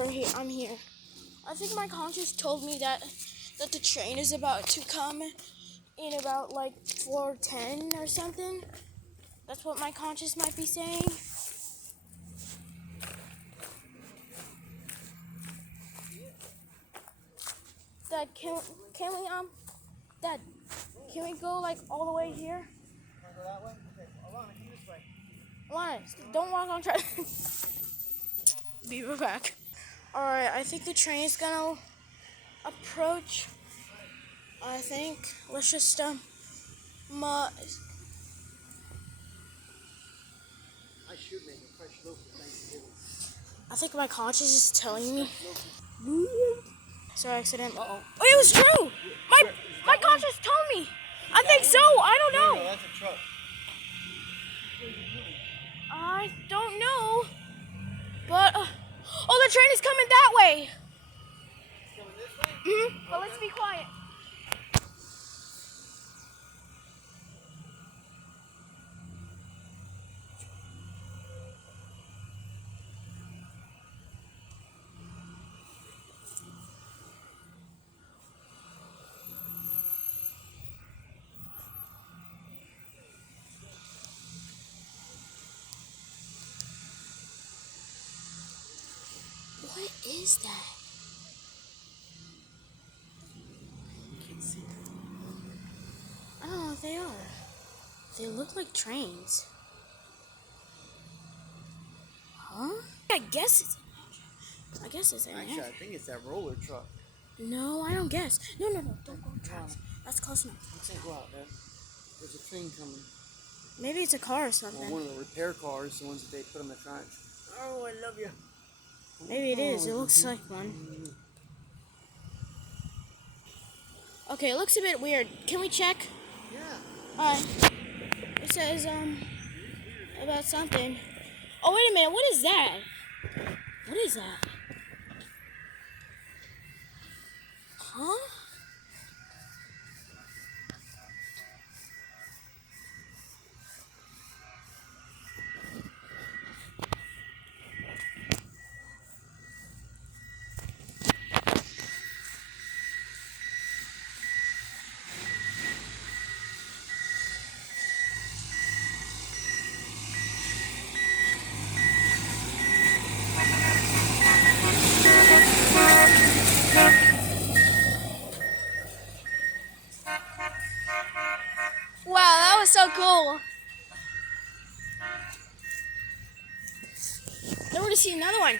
I'm here. I think my conscience told me that the train is about to come in about like 4:10 or something. That's what my conscience might be saying. Dad, can we Dad, can we go like all the way here? Wanna go that way? Okay, Alana, come this way. Alana, don't walk on track. Be right back. Alright, I think the train is gonna approach. I think. Let's just I should make a fresh loaf for Thanksgiving. I think my conscience is telling me. Sorry, accident. Oh, it was true. My conscience told me. I think so. I don't know. No, that's a truck. I don't know. But oh, the train is coming that way. It's coming this way? But let's be quiet. What is that? Can't see. I don't know what they are. They look like trains. Huh? I guess it's an Actually, I think it's that roller truck. No, I don't guess. No, don't go on tracks. That's close enough. Let's go out there. There's a train coming. Maybe it's a car or Or something. one of the repair cars, the ones that they put on the tracks. Oh, I love you. Maybe it is. It looks like one. Okay, it looks a bit weird. Can we check? Yeah. Alright. It says, about something. Oh, wait a minute. What is that? What is that? Huh? Wow, that was so cool. I want to see another one.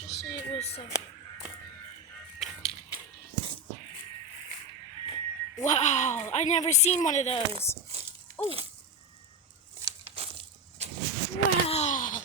Just say it was something. Wow, I never seen one of those. Oh. Wow.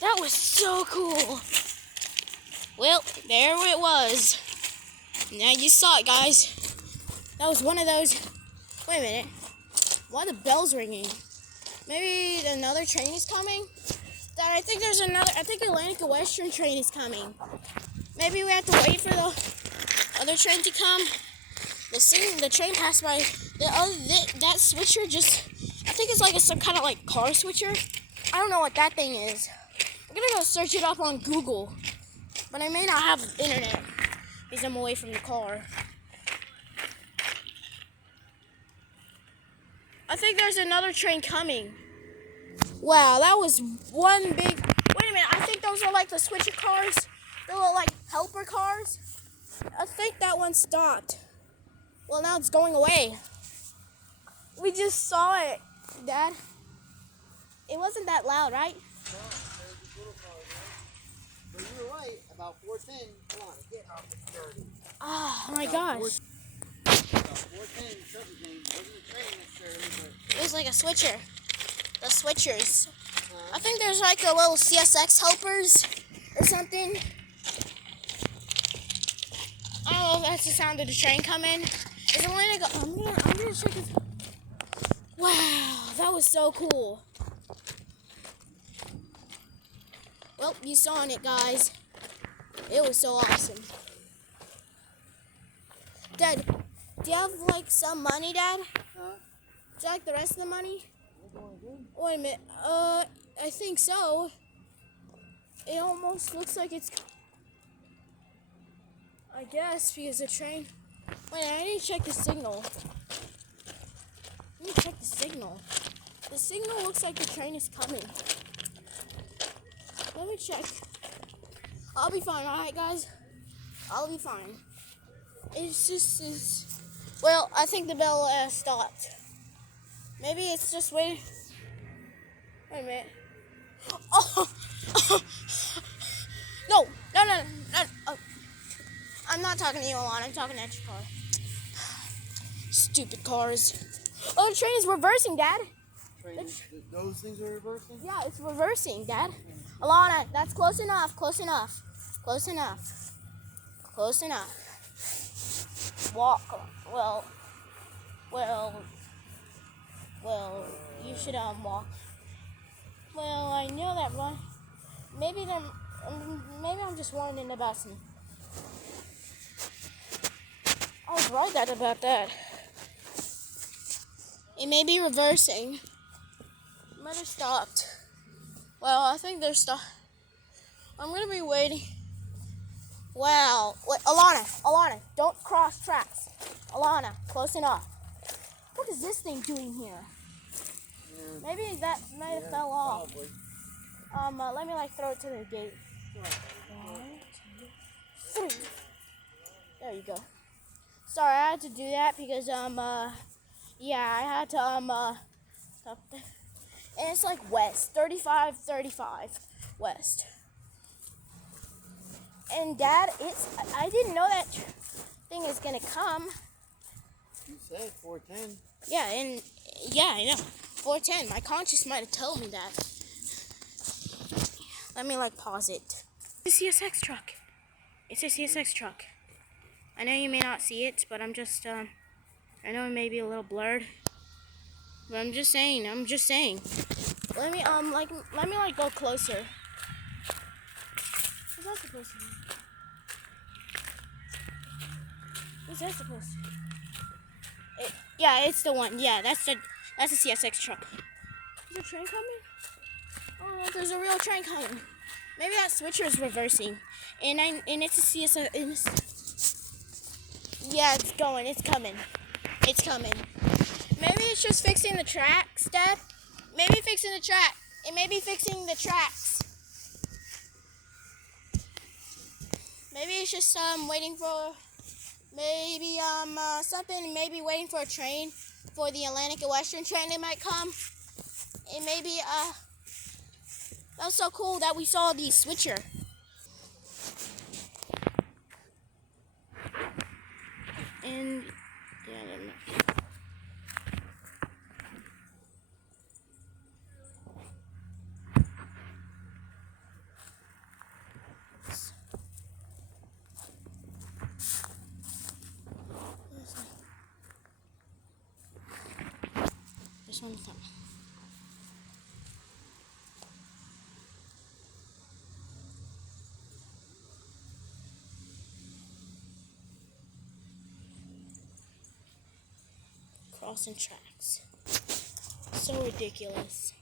That was so cool. Well, there it was. Now you saw it, guys. That was one of those. Wait a minute. Why are the bells ringing? Maybe another train is coming? Dad, I think there's another. I think Atlantic Western train is coming. Maybe we have to wait for the other train to come. The train passed by. That switcher just. I think it's like some kind of like car switcher. I don't know what that thing is. I'm gonna go search it up on Google. But I may not have internet because I'm away from the car. I think there's another train coming. Wow, that was one big... Wait a minute, I think those are like the switcher cars. They look like helper cars. I think that one stopped. Well, now it's going away. We just saw it, Dad. It wasn't that loud, right? No, there's just little cars, right? But you were right, about 410. Come on, get off the dirty. Oh my About gosh. About 410, trucking game. Wasn't a train necessarily, but... It was like a switcher. The switchers. I think there's like a little CSX helpers or something. I don't know if that's the sound of the train coming. Is it going to go? I'm gonna check this. Wow, that was so cool. Well, you saw it, guys. It was so awesome. Dad, do you have like some money, Dad? Huh? Do you like the rest of the money? We're going good. Wait a minute. I think so. It almost looks like it's... I guess, because the train... Wait, I need to check the signal. I need to check the signal. The signal looks like the train is coming. Let me check. I'll be fine, alright, guys? I'll be fine. It's just... Well, I think the bell stopped. Maybe it's just waiting... Wait a minute. Oh! No! Oh. I'm not talking to you, Alana. I'm talking at your car. Stupid cars. Oh, the train is reversing, Dad. Those things are reversing? Yeah, it's reversing, Dad. Alana, that's close enough. Close enough. Close enough. Close enough. Walk. Well, you should walk. Well, I know that one. Maybe I'm just warning about some. I was right about that. It may be reversing. It might have stopped. Well, I think they're stopped. I'm gonna be waiting. Wow. Wait, Alana, don't cross tracks. Alana, close enough. What is this thing doing here? Yeah. Maybe that might have fell off. Probably. Let me throw it to the gate. 1, 2, 3. There you go. Sorry, I had to do that because yeah, I had to stop there. And it's like west, 35 west. And Dad, I didn't know that thing is gonna come. You said 410. Yeah, and yeah, I know. 410. My conscience might have told me that. Let me pause it. It's a CSX truck. It's a CSX truck. I know you may not see it, but I'm just I know it may be a little blurred. But I'm just saying. Let me go closer. What's that supposed to be? What's that supposed to be? Yeah, it's the one. Yeah, that's a CSX truck. Is a train coming? Oh, no, there's a real train coming. Maybe that switcher is reversing, and it's a CSX. Yeah, it's going. It's coming. It's coming. Maybe it's just fixing the tracks, Dad. Maybe fixing the track. It may be fixing the tracks. Maybe it's just waiting for something. Maybe waiting for a train, for the Atlantic and Western train that might come. And maybe that was so cool that we saw the switcher. And yeah, I don't know. This one's done. Crossing tracks. So ridiculous.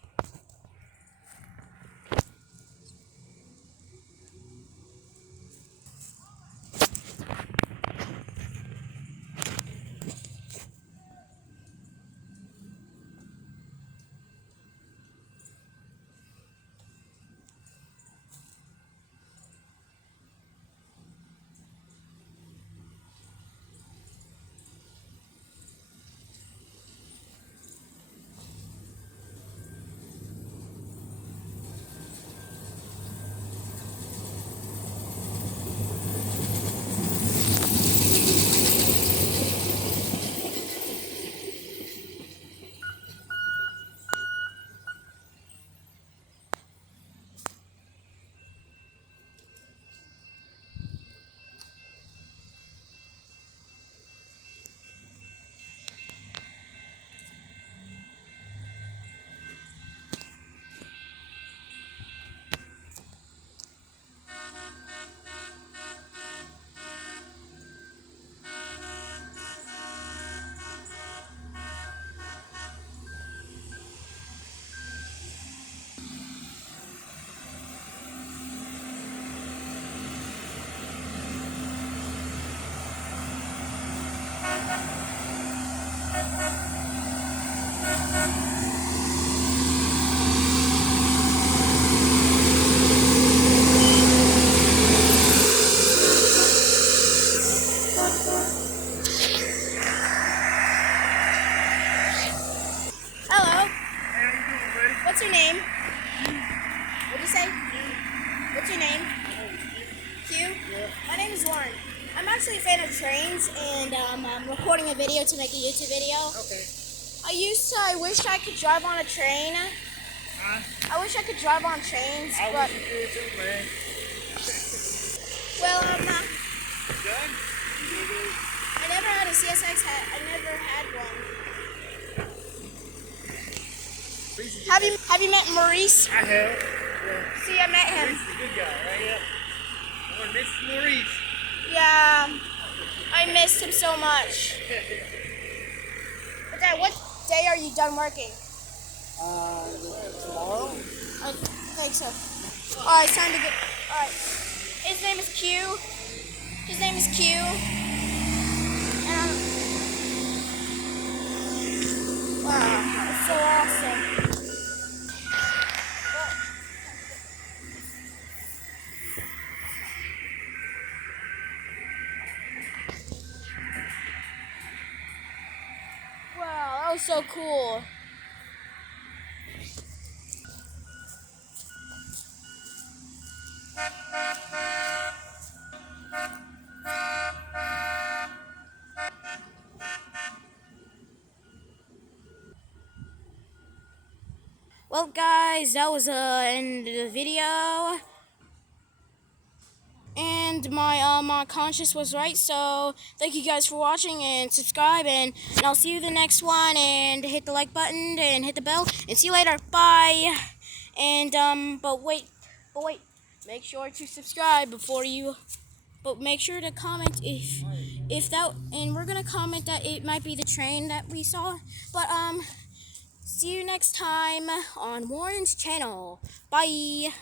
what's your name? What'd you say? What's your name? Q? Yeah. My name is Lauren. I'm actually a fan of trains, and I'm recording a video to make a YouTube video. Okay. I wish I could drive on a train. Huh? I wish I could drive on trains, but... wish you could too, man. Well, Done? I never had a CSX hat. I never had one. Have you met Maurice? I have. Yeah. See, I met him. Maurice is a good guy, right? Yeah. I want to miss Maurice. Yeah, I missed him so much. But Dad, what day are you done working? Tomorrow? I think so. Alright, it's time to get... Alright. His name is Q. His name is Q. And wow, it's so awesome. Wow, that was so cool. Well, guys, that was the end of the video. And my conscience was right, so thank you guys for watching and subscribe, and I'll see you in the next one, and hit the like button and hit the bell, and see you later. Bye. And but wait, make sure to subscribe but make sure to comment if that, and we're gonna comment that it might be the train that we saw. But see you next time on Warren's channel. Bye.